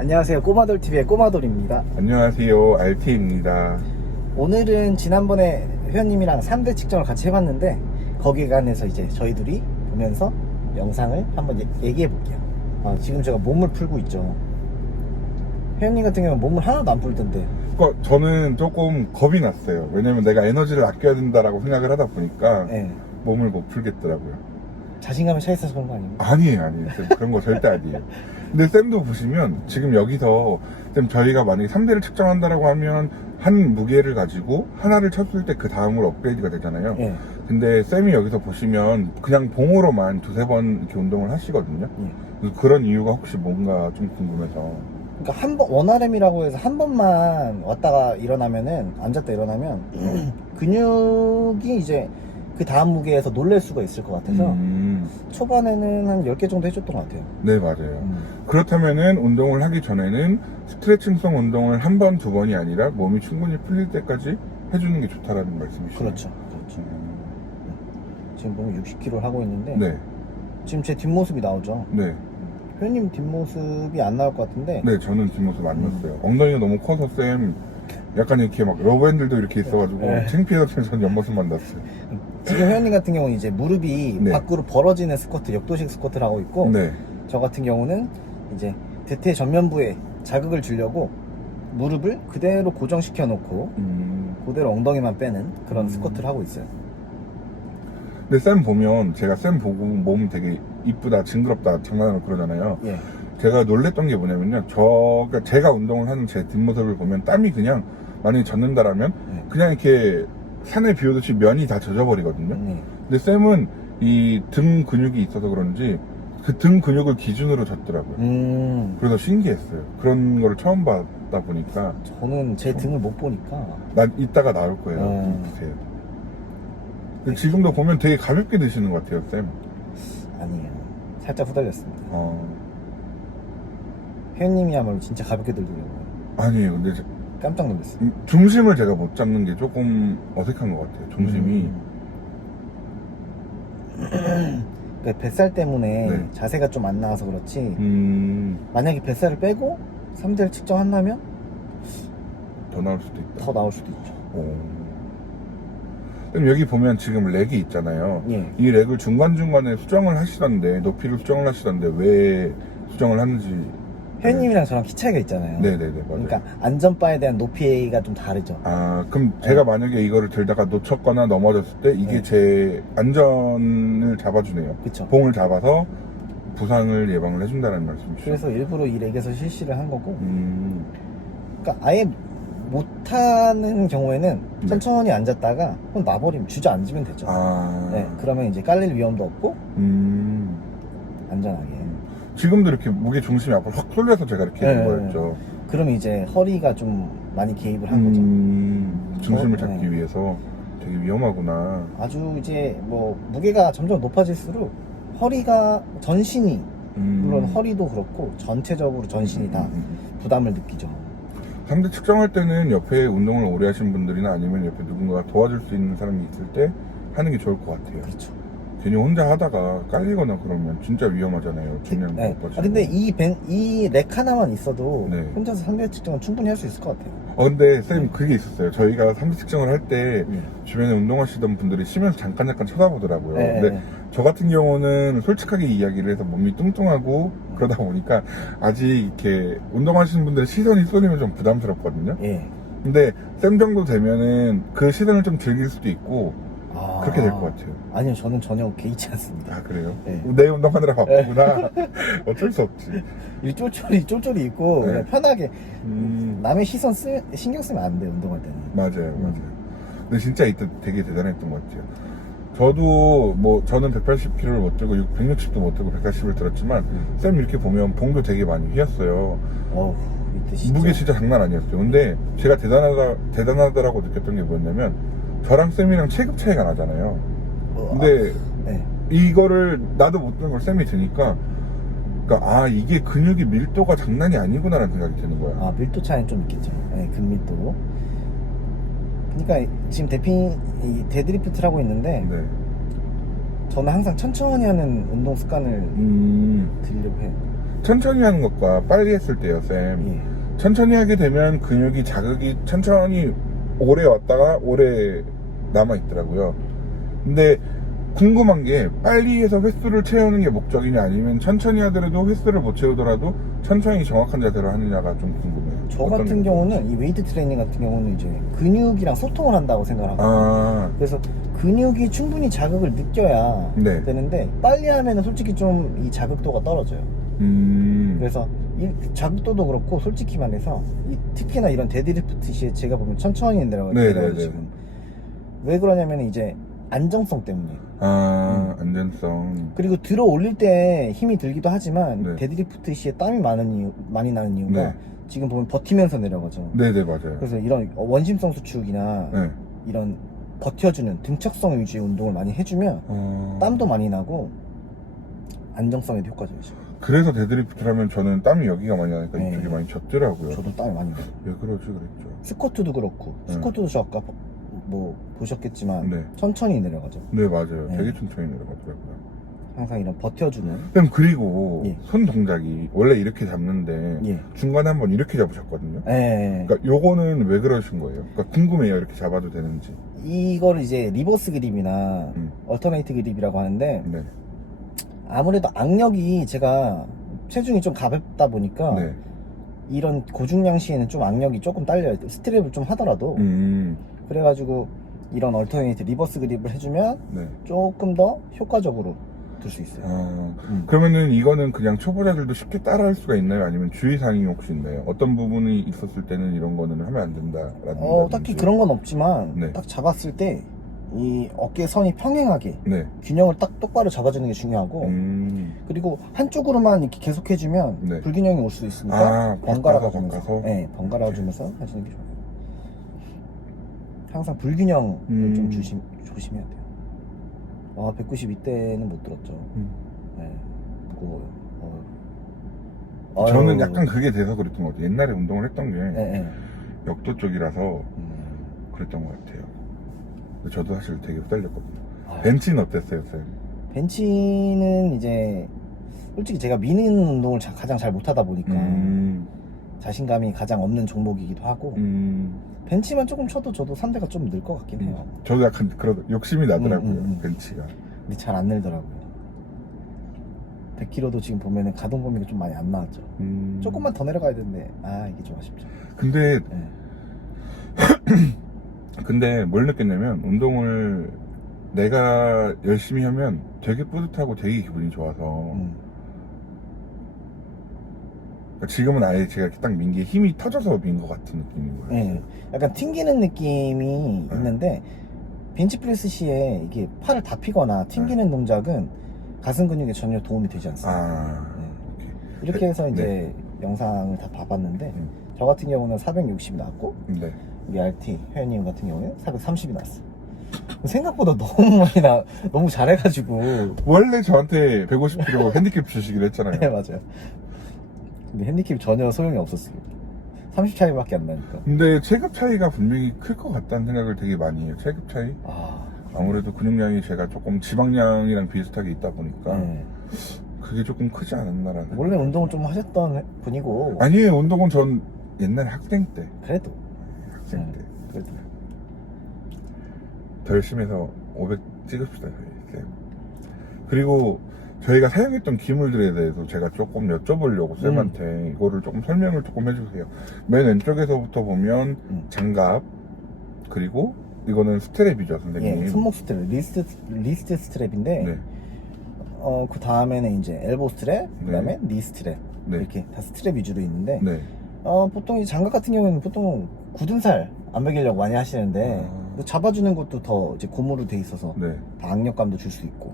안녕하세요. 꼬마돌TV의 꼬마돌입니다. 안녕하세요. RT입니다. 오늘은 지난번에 회원님이랑 3대 측정을 같이 해봤는데 거기에 관해서 이제 저희 둘이 보면서 영상을 한번 얘기해 볼게요. 지금 제가 몸을 풀고 있죠. 회원님 같은 경우는 몸을 하나도 안 풀던데. 그러니까 저는 조금 겁이 났어요. 왜냐면 내가 에너지를 아껴야 된다라고 생각을 하다 보니까 네. 몸을 못 풀겠더라고요. 자신감이 차 있어서 그런 거 아닙니까? 아니에요. 쌤, 그런 거 절대 아니에요. 근데 쌤도 보시면 지금 여기서 쌤 저희가 만약에 3대를 측정한다라고 하면 한 무게를 가지고 하나를 쳤을 때 그 다음으로 업그레이드가 되잖아요. 네. 근데 쌤이 여기서 보시면 그냥 봉으로만 두세 번 이렇게 운동을 하시거든요. 그래서 그런 이유가 혹시 뭔가 좀 궁금해서. 그러니까 한 번 원RM이라고 해서 한 번만 왔다가 일어나면은 앉았다 일어나면 근육이 이제 그 다음 무게에서 놀랄 수가 있을 것 같아서 초반에는 한 10개 정도 해줬던 것 같아요. 네, 맞아요. 그렇다면은 운동을 하기 전에는 스트레칭성 운동을 한 번, 두 번이 아니라 몸이 충분히 풀릴 때까지 해주는 게 좋다라는 말씀이시죠? 그렇죠. 지금 보면 60kg를 하고 있는데 네. 지금 제 뒷모습이 나오죠. 네. 회원님 뒷모습이 안 나올 것 같은데. 네, 저는 뒷모습 안 났어요. 엉덩이가 너무 커서 쌤, 약간 이렇게 막 러브핸들도 이렇게 있어가지고 네. 창피해서 전 옆모습만 났어요. 지금 회원님 같은 경우는 이제 무릎이 네. 밖으로 벌어지는 스쿼트, 역도식 스쿼트를 하고 있고 네. 저 같은 경우는 이제 대퇴 전면부에 자극을 주려고 무릎을 그대로 고정시켜 놓고 그대로 엉덩이만 빼는 그런 스쿼트를 하고 있어요. 근데 쌤 보면 제가 쌤 보고 몸 되게 이쁘다, 징그럽다 장난으로 그러잖아요. 예. 제가 놀랬던 게 뭐냐면요. 그러니까 제가 운동을 하는 제 뒷모습을 보면 땀이 그냥 만약에 젖는다라면 네. 그냥 이렇게 산에 비 오듯이 면이 다 젖어버리거든요. 근데 쌤은 이 등 근육이 있어서 그런지 그 등 근육을 기준으로 젖더라고요. 그래서 신기했어요. 그런 거를 처음 봤다 보니까. 저는 제 등을 못 보니까. 이따가 나올 거예요. 보세요. 근데 지금도 보면 되게 가볍게 드시는 것 같아요, 쌤. 아니에요. 살짝 후달렸습니다. 어. 회원님이야말로 진짜 가볍게 들더라고요. 아니에요. 근데 깜짝 놀랐어요. 중심을 제가 못 잡는 게 조금 어색한 것 같아요. 중심이. 그러니까 뱃살 때문에 네. 자세가 좀 안 나와서 그렇지. 만약에 뱃살을 빼고 3대를 측정한다면 더 나올 수도 있다. 더 나올 수도 있죠. 그럼 여기 보면 지금 렉이 있잖아요. 예. 이 렉을 중간중간에 수정을 하시던데, 높이를 수정을 하시던데 왜 수정을 하는지. 회원님이랑 저랑 키 차이가 있잖아요. 네네네, 맞아요. 그러니까 안전바에 대한 높이가 좀 다르죠. 그럼 제가 만약에 이거를 들다가 놓쳤거나 넘어졌을 때 이게 네. 제 안전을 잡아주네요. 그쵸. 봉을 잡아서 부상을 예방을 해준다는 말씀이시죠. 그래서 일부러 이 렉에서 실시를 한 거고. 그러니까 아예 못하는 경우에는 네. 천천히 앉았다가 그럼 놔버리면 주저앉으면 되죠. 네, 그러면 이제 깔릴 위험도 없고 안전하게. 지금도 이렇게 무게 중심이 앞으로 확 쏠려서 제가 이렇게 된 거였죠. 그러면 이제 허리가 좀 많이 개입을 한 거죠. 중심을 잡기 위해서 되게 위험하구나. 아주 이제 뭐 무게가 점점 높아질수록 허리가 전신이 물론 허리도 그렇고 전체적으로 전신이 다 부담을 느끼죠. 3대 측정할 때는 옆에 운동을 오래 하신 분들이나 아니면 옆에 누군가가 도와줄 수 있는 사람이 있을 때 하는 게 좋을 것 같아요. 그렇죠. 괜히 혼자 하다가 깔리거나 그러면 진짜 위험하잖아요. 중량 네. 못 버티고. 근데 이 렉 하나만 있어도 네. 혼자서 3대 측정은 충분히 할 수 있을 것 같아요. 근데 쌤 그게 있었어요. 저희가 3대 측정을 할 때 네. 주변에 운동하시던 분들이 쉬면서 잠깐 쳐다보더라고요. 네. 근데 저 같은 경우는 솔직하게 이야기를 해서 몸이 뚱뚱하고 그러다 보니까 아직 이렇게 운동하시는 분들의 시선이 쏠리면 좀 부담스럽거든요. 예. 근데 쌤 정도 되면은 그 시선을 좀 즐길 수도 있고 그렇게 될 것 같아요. 아니요, 저는 전혀 개의치 않습니다. 그래요? 네. 내 운동하느라 바쁘구나. 어쩔 수 없지. 이 쫄쫄이 있고 네. 그냥 편하게 남의 시선 신경 쓰면 안 돼요, 운동할 때는. 맞아요. 근데 진짜 이때 되게 대단했던 것 같아요. 저도 저는 180kg를 못 들고 160도 못 들고 140을 들었지만 쌤 이렇게 보면 봉도 되게 많이 휘었어요. 이때 진짜. 무게 진짜 장난 아니었어요. 근데 제가 대단하다라고 느꼈던 게 뭐였냐면 저랑 쌤이랑 체급 차이가 나잖아요. 근데 네. 이거를 나도 못 드는 걸 쌤이 드니까 그러니까 이게 근육의 밀도가 장난이 아니구나라는 생각이 드는 거야. 밀도 차이는 좀 있겠죠. 네, 근밀도. 그러니까 지금 데드리프트를 하고 있는데 네. 저는 항상 천천히 하는 운동 습관을 들이려고 해요. 천천히 하는 것과 빨리 했을 때요, 쌤. 예. 천천히 하게 되면 근육이 자극이 천천히 오래 왔다가 오래 남아있더라고요. 근데 궁금한 게 빨리 해서 횟수를 채우는 게 목적이냐 아니면 천천히 하더라도 횟수를 못 채우더라도 천천히 정확한 자세로 하느냐가 좀 궁금해요. 저 어떤 같은 게 경우는 이 웨이트 트레이닝 같은 경우는 이제 근육이랑 소통을 한다고 생각을 하거든요. 아, 그래서 근육이 충분히 자극을 느껴야 네. 되는데 빨리 하면은 솔직히 좀 이 자극도가 떨어져요. 그래서 이 자극도도 그렇고 솔직히 말해서 특히나 이런 데드리프트 시에 제가 보면 천천히 내려가요. 네네네. 지금 왜 그러냐면 이제 안정성 때문이에요. 안전성. 그리고 들어 올릴 때 힘이 들기도 하지만 네. 데드리프트 시에 땀이 많이 나는 이유가 네. 지금 보면 버티면서 내려가죠. 네네, 맞아요. 그래서 이런 원심성 수축이나 네. 이런 버텨주는 등척성 위주의 운동을 많이 해주면 땀도 많이 나고 안정성에도 효과적이죠. 그래서 데드리프트를 하면 저는 땀이 여기가 많이 나니까 네. 이쪽이 많이 젖더라고요. 저도 땀이 많이 나요. 왜 그러지 그랬죠. 스쿼트도 그렇고 네. 스쿼트도 저 아까 뭐 보셨겠지만 네. 천천히 내려가죠. 네, 맞아요. 네. 되게 천천히 내려가더라고요. 항상 이런 버텨주는. 그럼 그리고 예. 손 동작이 원래 이렇게 잡는데 예. 중간에 한번 이렇게 잡으셨거든요. 예. 그러니까 요거는 왜 그러신 거예요? 그러니까 궁금해요. 이렇게 잡아도 되는지. 이거를 이제 리버스 그립이나 음. 얼터네이트 그립이라고 하는데 네. 아무래도 악력이 제가 체중이 좀 가볍다 보니까 네. 이런 고중량 시에는 좀 악력이 조금 딸려요. 스트랩을 좀 하더라도. 그래가지고 이런 얼터네이트 리버스 그립을 해주면 네. 조금 더 효과적으로 들 수 있어요. 그러면은 이거는 그냥 초보자들도 쉽게 따라할 수가 있나요? 아니면 주의사항이 혹시 있나요? 어떤 부분이 있었을 때는 이런 거는 하면 안 된다라는 딱히 그런 건 없지만 네. 딱 잡았을 때 이 어깨 선이 평행하게 네. 균형을 딱 똑바로 잡아주는 게 중요하고 그리고 한쪽으로만 이렇게 계속 해주면 네. 불균형이 올 수 있으니까 번갈아 주면서 바꿔서? 네, 번갈아 주면서 하시는 게 좋아요. 항상 불균형을 좀 조심해야 돼요. 192대는 못 들었죠. 네, 무거워요. 저는 약간 그게 돼서 그랬던 것 같아요. 옛날에 운동을 했던 게 네. 역도 쪽이라서 그랬던 것 같아요. 근데 저도 사실 되게 흡달렸거든요. 벤치는 어땠어요, 쌤? 벤치는 이제 솔직히 제가 미는 운동을 가장 잘 못하다 보니까 자신감이 가장 없는 종목이기도 하고 벤치만 조금 쳐도 저도 3대가 좀 늘 것 같긴 해요. 저도 약간 그런 욕심이 나더라고요, 벤치가. 근데 잘 안 늘더라고요. 100kg도 지금 보면은 가동 범위가 좀 많이 안 나왔죠. 조금만 더 내려가야 되는데 이게 좀 아쉽죠. 근데 네. 근데 뭘 느꼈냐면 운동을 내가 열심히 하면 되게 뿌듯하고 되게 기분이 좋아서 그러니까 지금은 아예 제가 이렇게 딱 민 게 힘이 터져서 민 것 같은 느낌인 거예요. 네. 약간 튕기는 느낌이 있는데 벤치프레스 시에 이게 팔을 다 피거나 튕기는 동작은 가슴 근육에 전혀 도움이 되지 않습니다. 오케이. 이렇게 해서 이제 네. 영상을 다 봐봤는데 저 같은 경우는 460이 나왔고 네. 우리 RT 회원님 같은 경우는 430이 나왔어요. 생각보다 너무 너무 잘해가지고. 원래 저한테 150kg 핸디캡 주시기로 했잖아요. 네, 맞아요. 근데 핸디캡 전혀 소용이 없었어요. 30 차이밖에 안 나니까. 근데 체급 차이가 분명히 클 것 같다는 생각을 되게 많이 해요. 체급 차이? 아무래도 근육량이 제가 조금 지방량이랑 비슷하게 있다 보니까 그게 조금 크지 않았나라는. 원래 운동을 좀 하셨던 분이고. 아니에요. 운동은 전 옛날에 학생 때. 그래도. 학생 때. 그래도. 더 열심히 해서 500 찍읍시다, 저희. 그리고 저희가 사용했던 기물들에 대해서 제가 조금 여쭤보려고 쌤한테 이거를 조금 설명을 조금 해주세요. 맨 왼쪽에서부터 보면 장갑, 그리고 이거는 스트랩이죠, 선생님. 예, 손목 스트랩, 리스트 스트랩인데, 네. 그 다음에는 이제 엘보 스트랩, 그 다음에 네. 니 스트랩. 네. 이렇게 다 스트랩 위주로 있는데, 네. 보통 이 장갑 같은 경우에는 보통 굳은 살 안 먹이려고 많이 하시는데, 잡아주는 것도 더 이제 고무로 돼 있어서, 네. 다 악력감도 줄 수 있고,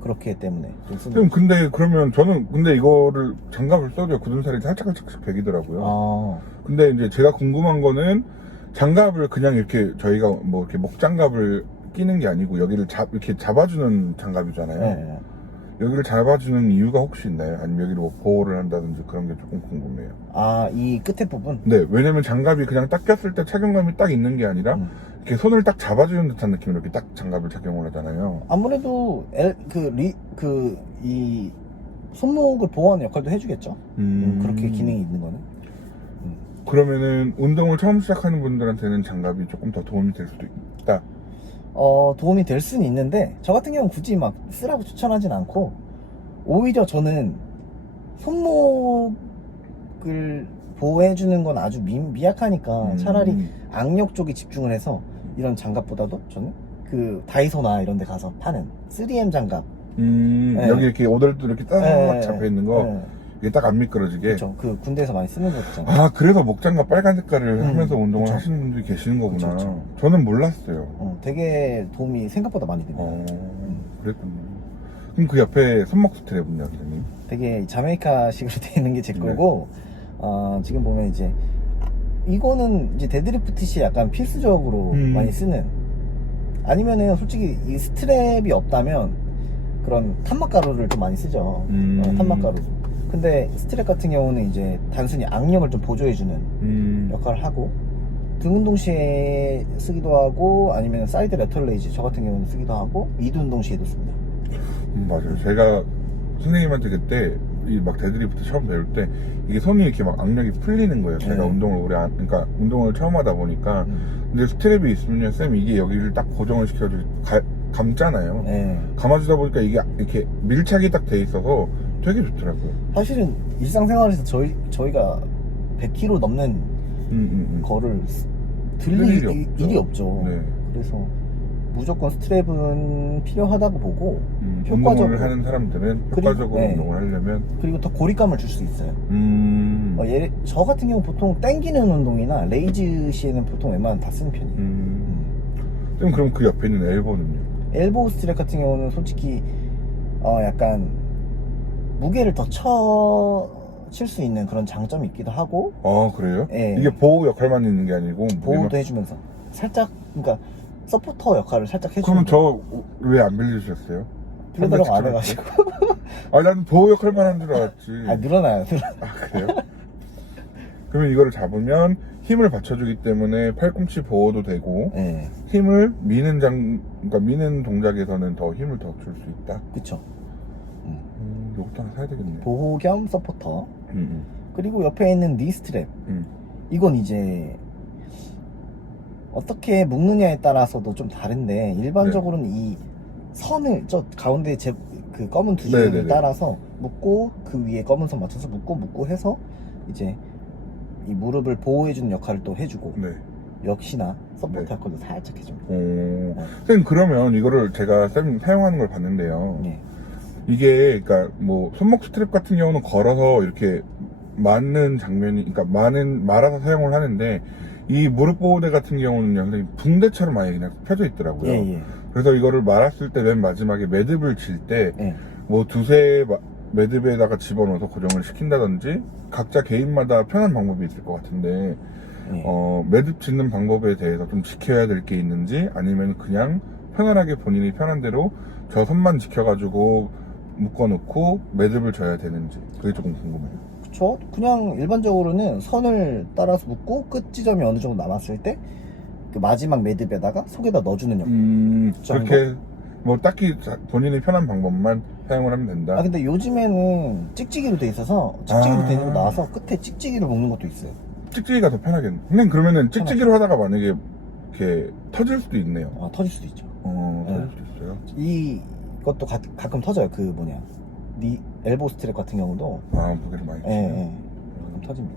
그렇기 때문에. 좀 쓰는 그럼 근데 그러면 저는 근데 이거를 장갑을 써도 굳은 살이 살짝살짝 배기더라고요. 근데 이제 제가 궁금한 거는 장갑을 그냥 이렇게 저희가 뭐 이렇게 목장갑을 끼는 게 아니고 여기를 이렇게 잡아주는 장갑이잖아요. 네. 여기를 잡아주는 이유가 혹시 있나요? 아니면 여기를 뭐 보호를 한다든지 그런 게 조금 궁금해요. 이 끝에 부분? 네, 왜냐면 장갑이 그냥 딱 꼈을 때 착용감이 딱 있는 게 아니라 이렇게 손을 딱 잡아주는 듯한 느낌으로 이렇게 딱 장갑을 착용을 하잖아요. 아무래도 손목을 보호하는 역할도 해주겠죠. 그렇게 기능이 있는 거는. 그러면은 운동을 처음 시작하는 분들한테는 장갑이 조금 더 도움이 될 수도 있다. 도움이 될 수는 있는데 저 같은 경우는 굳이 막 쓰라고 추천하진 않고, 오히려 저는 손목을 보호해주는 건 아주 미약하니까 차라리 악력 쪽에 집중을 해서 이런 장갑보다도 저는 그 다이소나 이런 데 가서 파는 3M 장갑, 네. 여기 이렇게 오돌도 이렇게 딱 네. 잡혀 있는 거, 네. 이게 딱 안 미끄러지게. 그렇죠. 그 군대에서 많이 쓰는 거 있잖아요. 아, 그래서 목장갑 빨간 색깔을 하면서 운동을 그쵸. 하시는 분들이 계시는 거구나. 그쵸. 저는 몰랐어요. 되게 도움이 생각보다 많이 됩니다. 그랬군요. 그럼 그 옆에 손목 스트랩은요, 선생님? 되게 자메이카식으로 되어 있는 게 제 네. 거고, 지금 보면 이제 이거는 이제 데드리프트 시 약간 필수적으로 많이 쓰는, 아니면은 솔직히 이 스트랩이 없다면 그런 탄막가루를 좀 많이 쓰죠. 탄막가루. 근데 스트랩 같은 경우는 이제 단순히 악력을 좀 보조해주는 역할을 하고, 등 운동 시에 쓰기도 하고, 아니면 사이드 레터럴 레이즈 저 같은 경우는 쓰기도 하고, 미드 운동 시에도 씁니다. 맞아요. 제가 선생님한테 그때 이 막 데드리프트 처음 배울 때 이게 손이 이렇게 막 악력이 풀리는 거예요. 제가 네. 운동을 그러니까 운동을 처음 하다 보니까. 근데 스트랩이 있으면 쌤 이게 여기를 딱 고정을 시켜주고 감잖아요. 네. 감아주다 보니까 이게 이렇게 밀착이 딱 돼 있어서 되게 좋더라고요. 사실은 일상생활에서 저희가 100kg 넘는 거를 들릴 일이 없죠. 네. 그래서 무조건 스트랩은 필요하다고 보고, 운동을 하는 사람들은 그리고, 효과적으로 네. 운동을 하려면 그리고 더 고립감을 줄 수 있어요. 네. 저 같은 경우 보통 당기는 운동이나 레이즈 시에는 보통 웬만하면 다 쓰는 편이에요. 쌤 그럼 그 옆에 있는 엘보는요? 엘보우 스트랩 같은 경우는 솔직히 약간 무게를 더 칠 수 있는 그런 장점이 있기도 하고, 아 그래요? 예. 이게 보호 역할만 있는 게 아니고 보호도 해주면서 살짝, 그러니까 서포터 역할을 살짝 해주는. 그러면 저 왜 안 빌려주셨어요? 빌려달라고 안 해가지고. 아 나는 보호 역할만 한 줄 알았지. 늘어나요. 아 그래요? 그러면 이거를 잡으면 힘을 받쳐주기 때문에 팔꿈치 보호도 되고, 네. 힘을 그러니까 미는 동작에서는 더 힘을 더 줄 수 있다. 그쵸. 이것도 하나 사야 되겠네. 보호 겸 서포터. 음. 그리고 옆에 있는 니 스트랩. 이건 이제 어떻게 묶느냐에 따라서도 좀 다른데, 일반적으로는 이 선을 저 가운데 그 검은 두 줄을 네네네. 따라서 묶고, 그 위에 검은 선 맞춰서 묶고 해서 이제 이 무릎을 보호해주는 역할을 또 해주고, 네. 역시나 서포트 네. 역할도 살짝 해줍니다. 쌤 그러면 이거를 제가 쌤 사용하는 걸 봤는데요. 네. 이게 그러니까 뭐 손목 스트랩 같은 경우는 걸어서 이렇게 맞는 장면이, 그러니까 말아서 사용을 하는데, 이 무릎 보호대 같은 경우는 선생님 붕대처럼 아예 그냥 펴져 있더라고요. 예. 그래서 이거를 말았을 때 맨 마지막에 매듭을 질 때 예. 뭐 두세 매듭에다가 집어넣어서 고정을 시킨다든지 각자 개인마다 편한 방법이 있을 것 같은데, 예. 매듭 짓는 방법에 대해서 좀 지켜야 될 게 있는지, 아니면 그냥 편안하게 본인이 편한 대로 저 선만 지켜가지고 묶어놓고 매듭을 져야 되는지, 그게 조금 궁금해요. 그쵸? 그냥 일반적으로는 선을 따라서 묶고 끝 지점이 어느 정도 남았을 때 그 마지막 매듭에다가 속에다 넣어주는 역할. 그렇게 뭐 딱히 본인이 편한 방법만 사용을 하면 된다. 근데 요즘에는 찍찍이로 돼 있어서 찍찍이로 되는 거 나와서 끝에 찍찍이를 묶는 것도 있어요. 찍찍이가 더 편하겠네. 근데 그러면은 찍찍이로 하다가 만약에 이렇게 터질 수도 있네요. 터질 수도 있죠. 터질 수도 있어요. 이것도 가끔 터져요. 그 니 엘보 스트랩 같은 경우도 무게를 많이 치네요. 가끔 터집니다.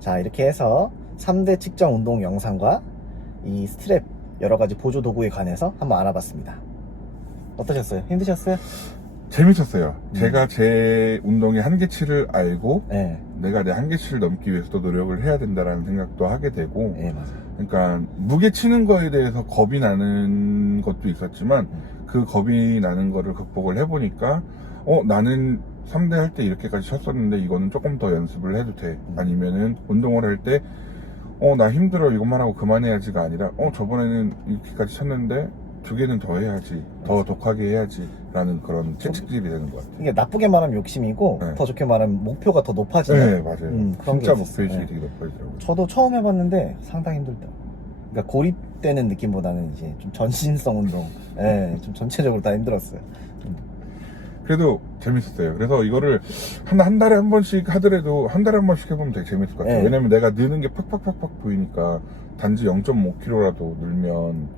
자, 이렇게 해서 3대 측정 운동 영상과 이 스트랩 여러가지 보조 도구에 관해서 한번 알아봤습니다. 어떠셨어요? 힘드셨어요? 재밌었어요. 제가 제 운동의 한계치를 알고, 네. 내가 내 한계치를 넘기 위해서도 노력을 해야 된다라는 생각도 하게 되고, 네, 맞아요. 그러니까 무게 치는 거에 대해서 겁이 나는 것도 있었지만, 그 겁이 나는 거를 극복을 해보니까 나는 3대 할 때 이렇게까지 쳤었는데 이거는 조금 더 연습을 해도 돼. 아니면은 운동을 할 때 나 힘들어 이것만 하고 그만해야지가 아니라 저번에는 이렇게까지 쳤는데 2개는 더 해야지, 더 독하게 해야지 라는 그런 채찍질이 되는 것 같아요. 이게 나쁘게 말하면 욕심이고, 네. 더 좋게 말하면 목표가 더 높아지는. 네, 맞아요. 그런 진짜 게 있었어요. 목표의식이 네. 되게 높아지더라고요. 저도 처음 해봤는데 상당히 힘들더라고요. 그러니까 고립되는 느낌보다는 이제 좀 전신성 운동, 좀 전체적으로 다 힘들었어요. 그래도 재밌었어요. 그래서 이거를 한 달에 한 번씩 하더라도 한 달에 한 번씩 해보면 되게 재밌을 것 같아요. 네. 왜냐면 내가 느는 게 팍팍팍팍 보이니까 단지 0.5kg라도 늘면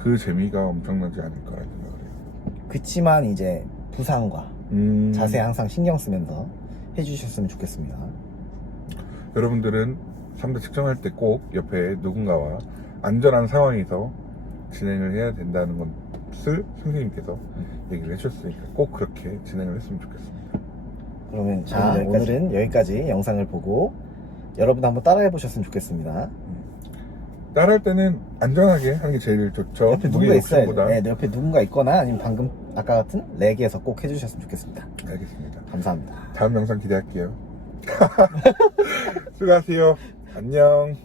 그 재미가 엄청나지 않을까라는 생각을 해요. 그치만 이제 부상과 자세 항상 신경 쓰면서 해주셨으면 좋겠습니다. 여러분들은 3대 측정할 때 꼭 옆에 누군가와 안전한 상황에서 진행을 해야 된다는 것을 선생님께서 얘기를 해주셨으니까 꼭 그렇게 진행을 했으면 좋겠습니다. 그러면 오늘은 여기까지 영상을 보고 여러분도 한번 따라해 보셨으면 좋겠습니다. 따라할 때는 안전하게 하는 게 제일 좋죠. 옆에 누군가 있어야 돼요. 네, 옆에 누군가 있거나 아니면 방금 아까 같은 렉에서 꼭 해주셨으면 좋겠습니다. 알겠습니다. 감사합니다. 다음 영상 기대할게요. 수고하세요. 안녕.